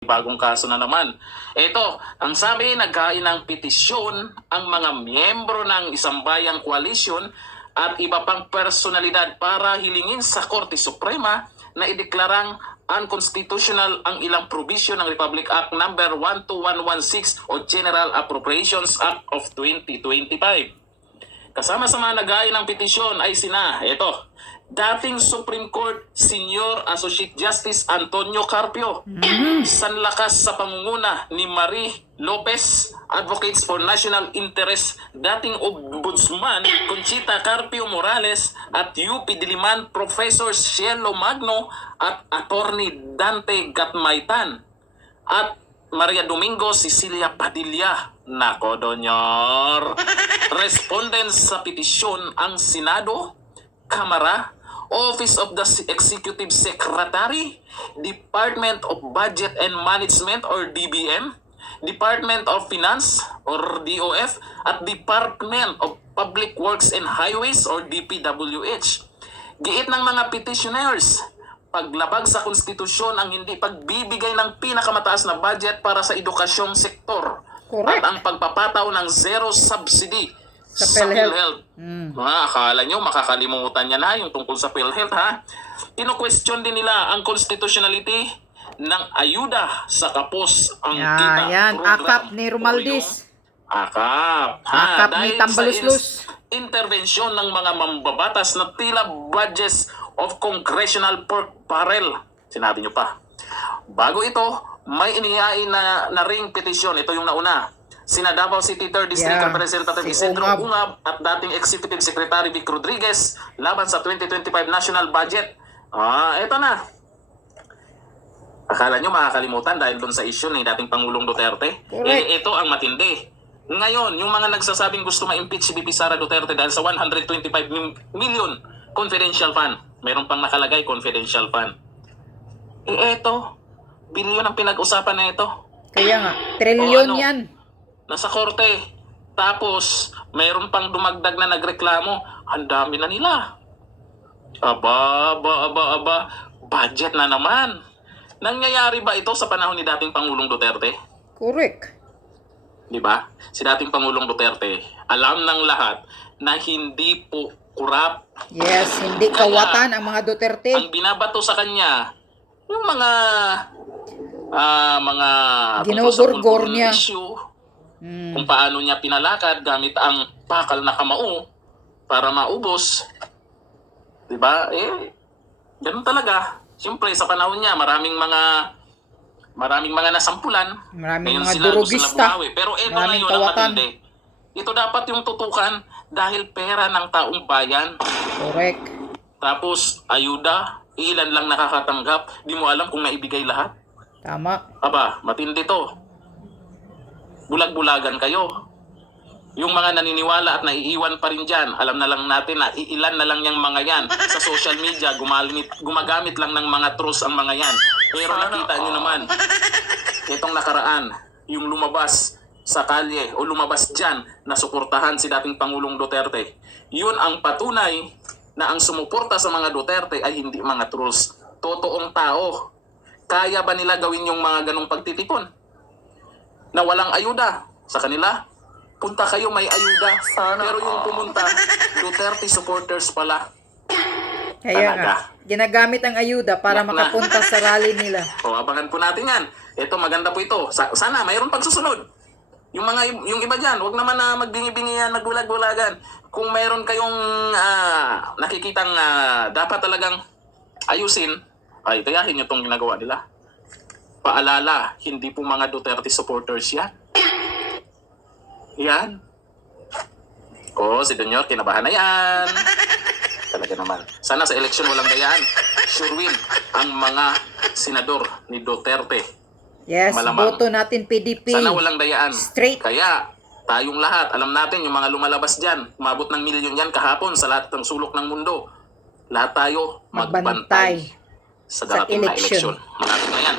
Bagong kaso na naman. Ito, ang sabi, naghain ng petisyon ang mga miyembro ng Isang Bayang Coalition at iba pang personalidad para hilingin sa Korte Suprema na ideklarang unconstitutional ang ilang provision ng Republic Act No. 12116 o General Appropriations Act of 2025. Kasama sa mga naghain ng petisyon ay dating Supreme Court Senior Associate Justice Antonio Carpio, sanlakas sa pangunguna ni Marie Lopez, Advocates for National Interest, dating Ombudsman Conchita Carpio Morales at UP Diliman Professor Cielo Magno at Attorney Dante Gatmaitan at Maria Domingo Cecilia Padilla. Nako, Donyor. Respondents sa petisyon ang Senado, Kamara, Office of the Executive Secretary, Department of Budget and Management or DBM, Department of Finance or DOF, at Department of Public Works and Highways or DPWH. Giit ng mga petitioners, paglabag sa konstitusyon ang hindi pagbibigay ng pinakamataas na budget para sa edukasyong sektor. Correct. At ang pagpapataw ng zero subsidy Sa PhilHealth. Akala nyo makakalimutan niya na yung tungkol sa PhilHealth, ha? Ino-question din nila ang constitutionality ng ayuda sa kapos ang kita. Yan, program. akap ni Romaldis. Akap. Akap ni Dahil Tambaluslus. sa intervensyon ng mga mambabatas na tila budgets of congressional pork barrel. Sinabi nyo pa. Bago ito, may inihain na ring petisyon. Ito yung nauna. Sina Davao City 3rd District Representative si Isidro Ungab. Ungab at dating Executive Secretary Vic Rodriguez laban sa 2025 National Budget. Ito na. Akala nyo makakalimutan dahil doon sa issue ni dating Pangulong Duterte? Ito ang matindi. Ngayon, yung mga nagsasabing gusto ma-impeach si VP Sara Duterte dahil sa 125 million confidential fund. Meron pang nakalagay confidential fund. Ito, bilyon ang pinag-usapan na ito. Kaya nga, trilyon yan. Nasa korte. Tapos, mayroon pang dumagdag na nagreklamo. Ang dami na nila. Aba. Budget na naman. Nangyayari ba ito sa panahon ni dating Pangulong Duterte? Correct. Di ba? Si dating Pangulong Duterte, alam ng lahat na hindi po kurap. Yes, hindi kawatan ang mga Duterte. Ang binabato sa kanya, yung mga ginugurgor niya. Issue, kung paano niya pinalakad gamit ang pakal na kamao para maubos. Diba? Ganun talaga. Siyempre, sa panahon niya, maraming mga nasampulan. Maraming Ngayon mga sila durugista. bumawi. Pero ito Maraming ngayon ang kawatan. matindi. Ito dapat yung tutukan dahil pera ng taong bayan. Correct. Tapos, ayuda, ilan lang nakakatanggap. Di mo alam kung naibigay lahat. Tama. Aba, matindi to. Bulag-bulagan kayo. Yung mga naniniwala at naiiwan pa rin dyan, alam na lang natin na ilan na lang yung mga yan. Sa social media, gumagamit lang ng mga trolls ang mga yan. Pero nakita nyo naman, itong nakaraan, yung lumabas sa kalye o lumabas dyan na suportahan si dating Pangulong Duterte. Yun ang patunay na ang sumuporta sa mga Duterte ay hindi mga trolls. Totoong tao. Kaya ba nila gawin yung mga ganong pagtitipon? Na walang ayuda sa kanila? Punta kayo, may ayuda. Pero yung pumunta, Duterte supporters pala. Kaya Talaga. nga, ginagamit ang ayuda para Yak na. makapunta sa rally nila. Abangan po natin yan. Ito, maganda po ito. Sana, mayroon pang susunod. Yung iba dyan, wag naman na magbingi-bingi yan, magbulag-bulagan. Kung mayroon kayong nakikitang dapat talagang ayusin, ay tayahin nyo itong ginagawa nila. Paalala, hindi po mga Duterte supporters yan. Yan. Si Donyor, kinabahan na yan. Talaga naman. Sana sa eleksyon walang dayaan. Sure win ang mga senador ni Duterte. Yes, Malamang. boto natin PDP. Sana walang dayaan. Straight. Kaya, tayong lahat, alam natin yung mga lumalabas dyan, umabot ng milyon yan kahapon sa lahat ng sulok ng mundo. Lahat tayo magbantay sa darating na eleksyon. Malapit na yan.